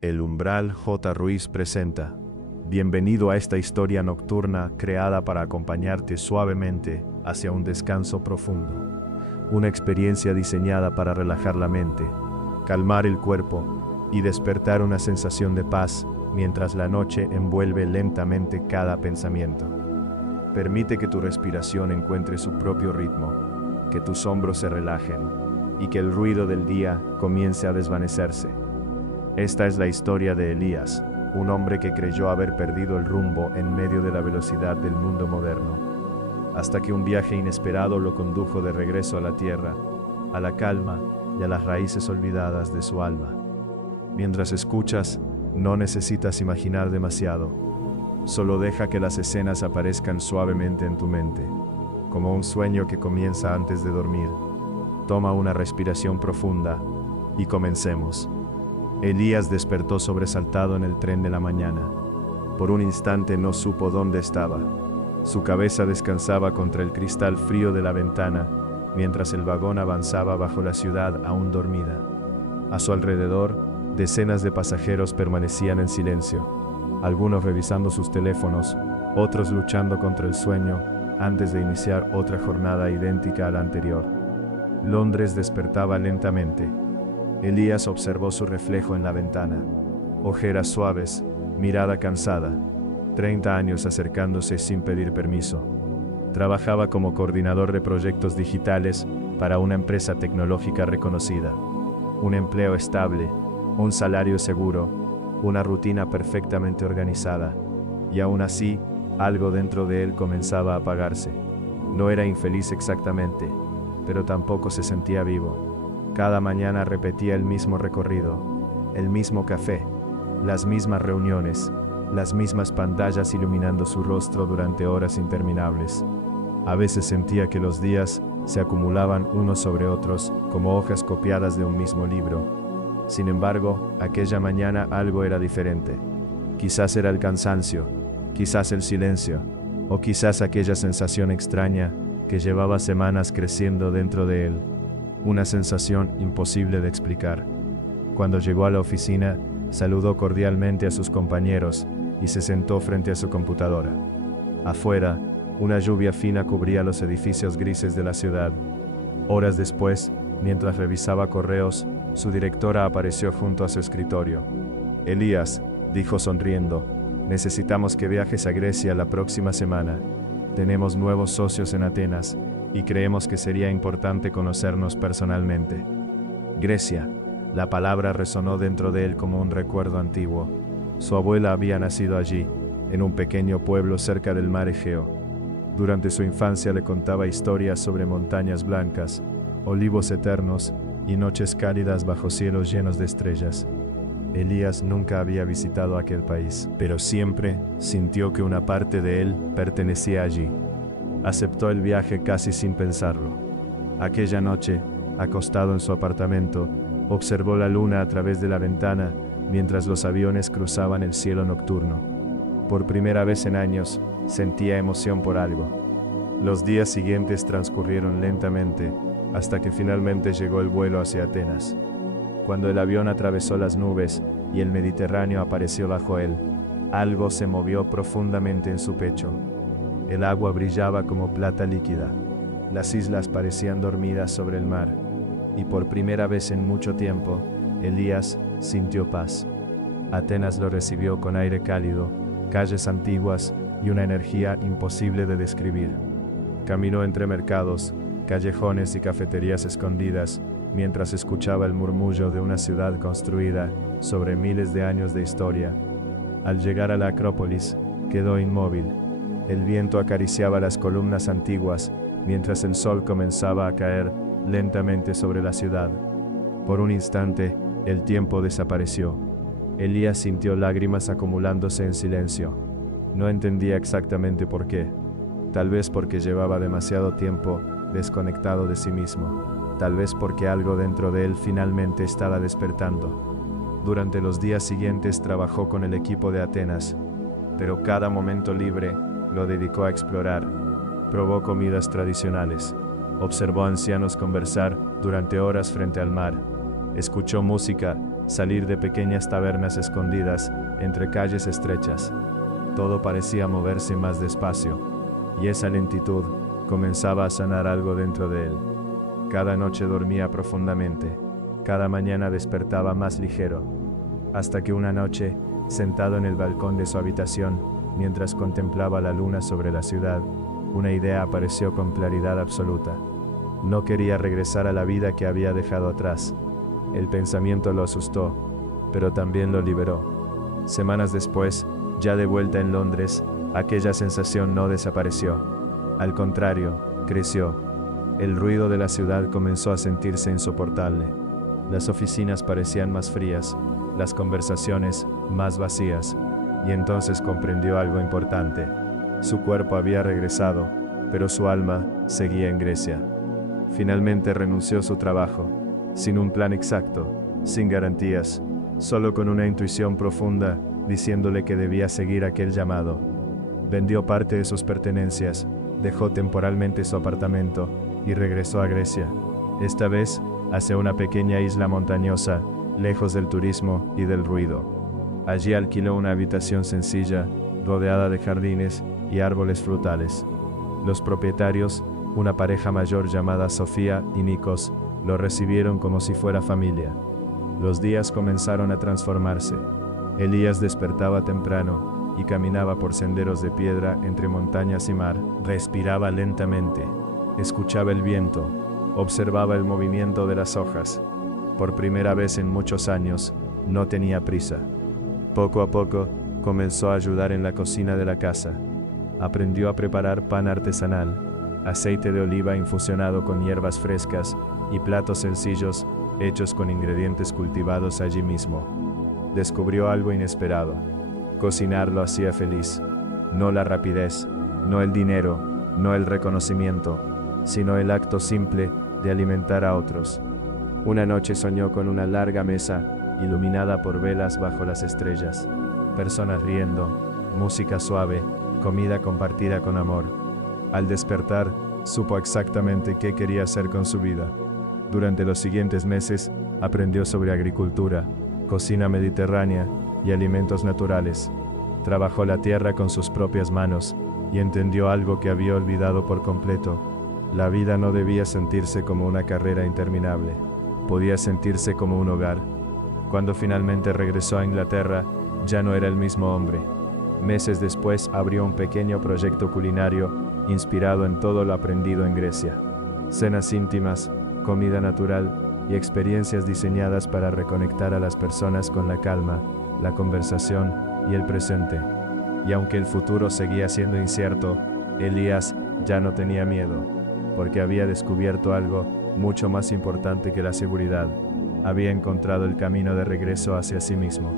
El Umbral J. Ruiz presenta. Bienvenido a esta historia nocturna creada para acompañarte suavemente hacia un descanso profundo. Una experiencia diseñada para relajar la mente, calmar el cuerpo y despertar una sensación de paz mientras la noche envuelve lentamente cada pensamiento. Permite que tu respiración encuentre su propio ritmo, que tus hombros se relajen y que el ruido del día comience a desvanecerse. Esta es la historia de Elías, un hombre que creyó haber perdido el rumbo en medio de la velocidad del mundo moderno, hasta que un viaje inesperado lo condujo de regreso a la tierra, a la calma y a las raíces olvidadas de su alma. Mientras escuchas, no necesitas imaginar demasiado. Solo deja que las escenas aparezcan suavemente en tu mente, como un sueño que comienza antes de dormir. Toma una respiración profunda y comencemos. Elías despertó sobresaltado en el tren de la mañana. Por un instante no supo dónde estaba. Su cabeza descansaba contra el cristal frío de la ventana, mientras el vagón avanzaba bajo la ciudad aún dormida. A su alrededor, decenas de pasajeros permanecían en silencio, algunos revisando sus teléfonos, otros luchando contra el sueño antes de iniciar otra jornada idéntica a la anterior. Londres despertaba lentamente. Elías observó su reflejo en la ventana. Ojeras suaves, mirada cansada. 30 años acercándose sin pedir permiso. Trabajaba como coordinador de proyectos digitales para una empresa tecnológica reconocida. Un empleo estable, un salario seguro, una rutina perfectamente organizada. Y aún así, algo dentro de él comenzaba a apagarse. No era infeliz exactamente, pero tampoco se sentía vivo. Cada mañana repetía el mismo recorrido, el mismo café, las mismas reuniones, las mismas pantallas iluminando su rostro durante horas interminables. A veces sentía que los días se acumulaban unos sobre otros como hojas copiadas de un mismo libro. Sin embargo, aquella mañana algo era diferente. Quizás era el cansancio, quizás el silencio, o quizás aquella sensación extraña que llevaba semanas creciendo dentro de él. Una sensación imposible de explicar. Cuando llegó a la oficina, saludó cordialmente a sus compañeros y se sentó frente a su computadora. Afuera, una lluvia fina cubría los edificios grises de la ciudad. Horas después, mientras revisaba correos, su directora apareció junto a su escritorio. «Elías», dijo sonriendo, «necesitamos que viajes a Grecia la próxima semana. Tenemos nuevos socios en Atenas y creemos que sería importante conocernos personalmente». Grecia. La palabra resonó dentro de él como un recuerdo antiguo. Su abuela había nacido allí, en un pequeño pueblo cerca del mar Egeo. Durante su infancia le contaba historias sobre montañas blancas, olivos eternos y noches cálidas bajo cielos llenos de estrellas. Elías nunca había visitado aquel país, pero siempre sintió que una parte de él pertenecía allí. Aceptó el viaje casi sin pensarlo. Aquella noche, acostado en su apartamento, observó la luna a través de la ventana mientras los aviones cruzaban el cielo nocturno. Por primera vez en años, sentía emoción por algo. Los días siguientes transcurrieron lentamente hasta que finalmente llegó el vuelo hacia Atenas. Cuando el avión atravesó las nubes y el Mediterráneo apareció bajo él, algo se movió profundamente en su pecho. El agua brillaba como plata líquida. Las islas parecían dormidas sobre el mar. Y por primera vez en mucho tiempo, Elías sintió paz. Atenas lo recibió con aire cálido, calles antiguas y una energía imposible de describir. Caminó entre mercados, callejones y cafeterías escondidas, mientras escuchaba el murmullo de una ciudad construida sobre miles de años de historia. Al llegar a la Acrópolis, quedó inmóvil. El viento acariciaba las columnas antiguas, mientras el sol comenzaba a caer lentamente sobre la ciudad. Por un instante, el tiempo desapareció. Elías sintió lágrimas acumulándose en silencio. No entendía exactamente por qué. Tal vez porque llevaba demasiado tiempo desconectado de sí mismo. Tal vez porque algo dentro de él finalmente estaba despertando. Durante los días siguientes trabajó con el equipo de Atenas, pero cada momento libre lo dedicó a explorar. Probó comidas tradicionales. Observó a ancianos conversar durante horas frente al mar. Escuchó música salir de pequeñas tabernas escondidas entre calles estrechas. Todo parecía moverse más despacio, y esa lentitud comenzaba a sanar algo dentro de él. Cada noche dormía profundamente, cada mañana despertaba más ligero, hasta que una noche, sentado en el balcón de su habitación, mientras contemplaba la luna sobre la ciudad, una idea apareció con claridad absoluta. No quería regresar a la vida que había dejado atrás. El pensamiento lo asustó, pero también lo liberó. Semanas después, ya de vuelta en Londres, aquella sensación no desapareció. Al contrario, creció. El ruido de la ciudad comenzó a sentirse insoportable. Las oficinas parecían más frías, las conversaciones más vacías, y entonces comprendió algo importante. Su cuerpo había regresado, pero su alma seguía en Grecia. Finalmente renunció a su trabajo, sin un plan exacto, sin garantías, solo con una intuición profunda, diciéndole que debía seguir aquel llamado. Vendió parte de sus pertenencias, dejó temporalmente su apartamento y regresó a Grecia, esta vez hacia una pequeña isla montañosa, lejos del turismo y del ruido. Allí alquiló una habitación sencilla, rodeada de jardines y árboles frutales. Los propietarios, una pareja mayor llamada Sofía y Nikos, lo recibieron como si fuera familia. Los días comenzaron a transformarse. Elías despertaba temprano y caminaba por senderos de piedra entre montañas y mar. Respiraba lentamente, escuchaba el viento, observaba el movimiento de las hojas. Por primera vez en muchos años, no tenía prisa. Poco a poco, comenzó a ayudar en la cocina de la casa. Aprendió a preparar pan artesanal, aceite de oliva infusionado con hierbas frescas y platos sencillos hechos con ingredientes cultivados allí mismo. Descubrió algo inesperado. Cocinar lo hacía feliz. No la rapidez, no el dinero, no el reconocimiento, sino el acto simple de alimentar a otros. Una noche soñó con una larga mesa, iluminada por velas bajo las estrellas, personas riendo, música suave, comida compartida con amor. Al despertar, supo exactamente qué quería hacer con su vida. Durante los siguientes meses, aprendió sobre agricultura, cocina mediterránea y alimentos naturales. Trabajó la tierra con sus propias manos y entendió algo que había olvidado por completo. La vida no debía sentirse como una carrera interminable. Podía sentirse como un hogar. Cuando finalmente regresó a Inglaterra, ya no era el mismo hombre. Meses después abrió un pequeño proyecto culinario inspirado en todo lo aprendido en Grecia. Cenas íntimas, comida natural y experiencias diseñadas para reconectar a las personas con la calma, la conversación y el presente. Y aunque el futuro seguía siendo incierto, Elías ya no tenía miedo, porque había descubierto algo mucho más importante que la seguridad. Había encontrado el camino de regreso hacia sí mismo.